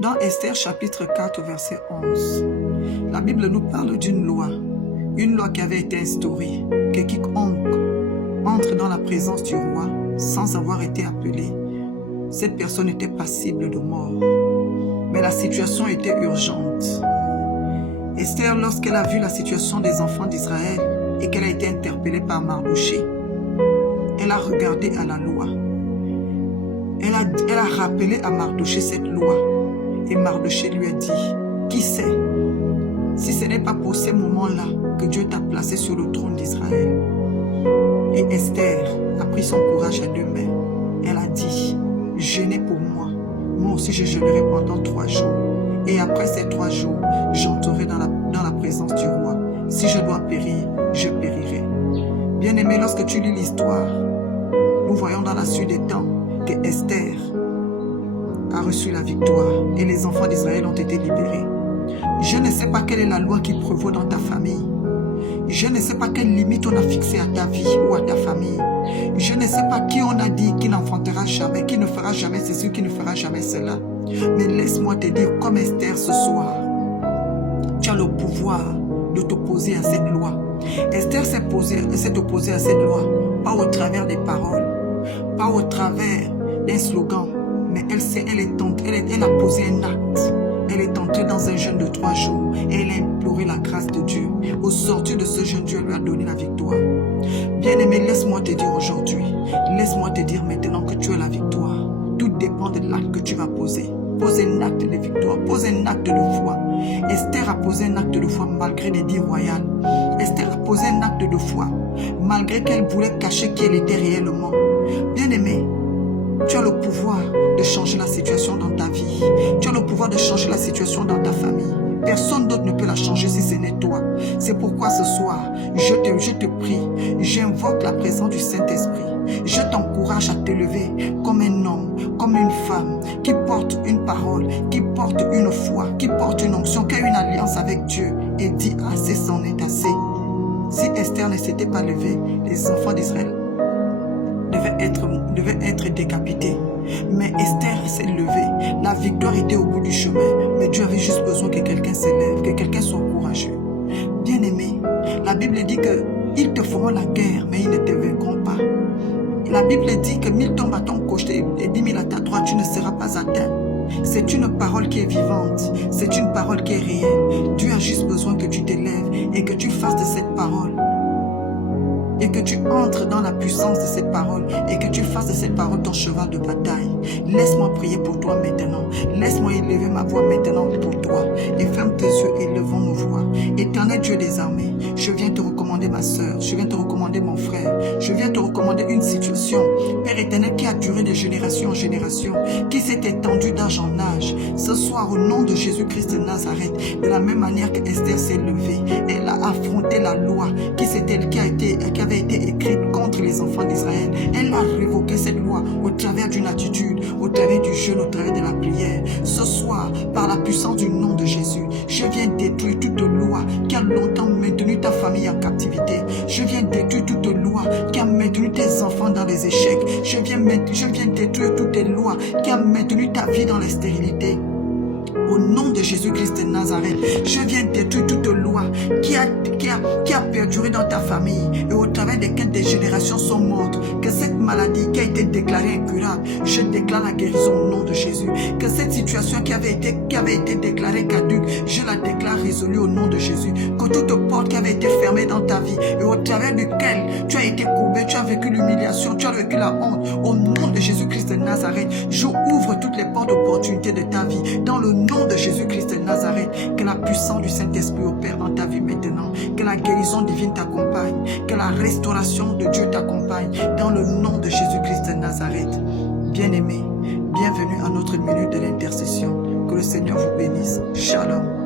Dans Esther chapitre 4 verset 11, la Bible nous parle d'une loi. Une loi qui avait été instaurée, que quiconque entre dans la présence du roi sans avoir été appelé, cette personne était passible de mort. Mais la situation était urgente. Esther, lorsqu'elle a vu la situation des enfants d'Israël et qu'elle a été interpellée par Mardoché, elle a regardé à la loi. Elle a rappelé à Mardoché cette loi. Et Mardoché lui a dit, qui sait, si ce n'est pas pour ces moments-là que Dieu t'a placé sur le trône d'Israël. Et Esther a pris son courage à deux mains. Elle a dit, jeûnez pour moi. Moi aussi je jeûnerai pendant 3 jours. Et après ces 3 jours, j'entrerai dans la présence du roi. Si je dois périr, je périrai. Bien-aimé, lorsque tu lis l'histoire, nous voyons dans la suite des temps que Esther a reçu la victoire et les enfants d'Israël ont été libérés. Je ne sais pas quelle est la loi qui prévaut dans ta famille. Je ne sais pas quelle limite on a fixée à ta vie ou à ta famille. Je ne sais pas qui on a dit qui n'enfantera jamais, qui ne fera jamais ceci, qui ne fera jamais cela. Mais laisse-moi te dire, comme Esther ce soir, tu as le pouvoir de t'opposer à cette loi. Esther s'est opposée à cette loi, pas au travers des paroles, pas au travers d'un slogan, mais elle a posé un acte. Elle est entrée dans un jeûne de 3 jours et elle a imploré la grâce de Dieu. Au sortir de ce jeûne, Dieu lui a donné la victoire. Bien-aimé, laisse-moi te dire aujourd'hui, laisse-moi te dire maintenant que tu as la victoire. Tout dépend de l'acte que tu vas poser. Pose un acte de victoire, pose un acte de foi. Esther a posé un acte de foi malgré les dires royales. Esther a posé un acte de foi malgré qu'elle voulait cacher qui elle était réellement. Bien-aimé, tu as le pouvoir de changer la situation dans ta vie. Tu as le pouvoir de changer la situation dans ta famille. Personne d'autre ne peut la changer si ce n'est toi. C'est pourquoi ce soir, je te prie, j'invoque la présence du Saint-Esprit. Je t'encourage à t'élever comme un homme, comme une femme qui porte une parole, qui porte une foi, qui porte une onction, qui a une alliance avec Dieu et dit assez, c'en est assez. Si Esther ne s'était pas levée, les enfants d'Israël devaient être décapités. Mais Esther s'est levée. La victoire était au bout du chemin. Mais Dieu avait juste besoin que quelqu'un s'élève, que quelqu'un soit courageux. Bien-aimé, la Bible dit qu'ils te feront la guerre, mais ils ne te vaincront pas. Et la Bible dit que 1000 tombent à ton côté et 10 000 à ta droite, tu ne seras pas atteint. C'est une parole qui est vivante. C'est une parole qui est réelle. Dieu a juste besoin que tu t'élèves et que tu fasses de cette parole. Et que tu entres dans la puissance de cette parole et que tu fasses de cette parole ton cheval de bataille. Laisse-moi prier pour toi maintenant. Laisse-moi élever ma voix maintenant pour toi. Et ferme tes yeux et levons nos voix. Éternel Dieu des armées, je viens te recommander ma soeur, je viens te recommander mon frère, je viens te recommander une situation, Père éternel, qui a duré de génération en génération, qui s'est étendue d'âge en âge. Ce soir, au nom de Jésus-Christ de Nazareth, de la même manière que Esther s'est levée, elle a affronté la loi qui avait été écrite contre les enfants d'Israël. Elle a révoqué cette loi au travers d'une attitude, au travers du jeûne, au travers de la prière. Ce soir, par la puissance du nom de Jésus, je viens détruire toute loi qui a longtemps maintenu ta famille en captivité. Je viens détruire toute loi qui a maintenu tes enfants dans les échecs. Je viens détruire toutes les lois qui a maintenu ta vie dans la stérilité. Au nom de Jésus-Christ de Nazareth, je viens détruire toute loi qui a perduré dans ta famille et au travers desquelles des générations sont mortes. Que cette maladie qui a été déclarée incurable, je déclare la guérison au nom de Jésus. Que cette situation qui avait été déclarée caduque, je la déclare résolue au nom de Jésus. Que toute porte qui avait été fermée dans ta vie et au travers duquel tu as été courbé, tu as vécu l'humiliation, tu as vécu la honte, au nom de Jésus-Christ de Nazareth, je ouvre toutes les portes d'opportunité de ta vie dans le nom de Jésus-Christ de Nazareth. Que la puissance du Saint-Esprit opère dans ta vie maintenant. Que la guérison divine t'accompagne. Que la restauration de Dieu t'accompagne dans le nom de Jésus-Christ de Nazareth. Bien-aimés, bienvenue à notre minute de l'intercession. Que le Seigneur vous bénisse. Shalom.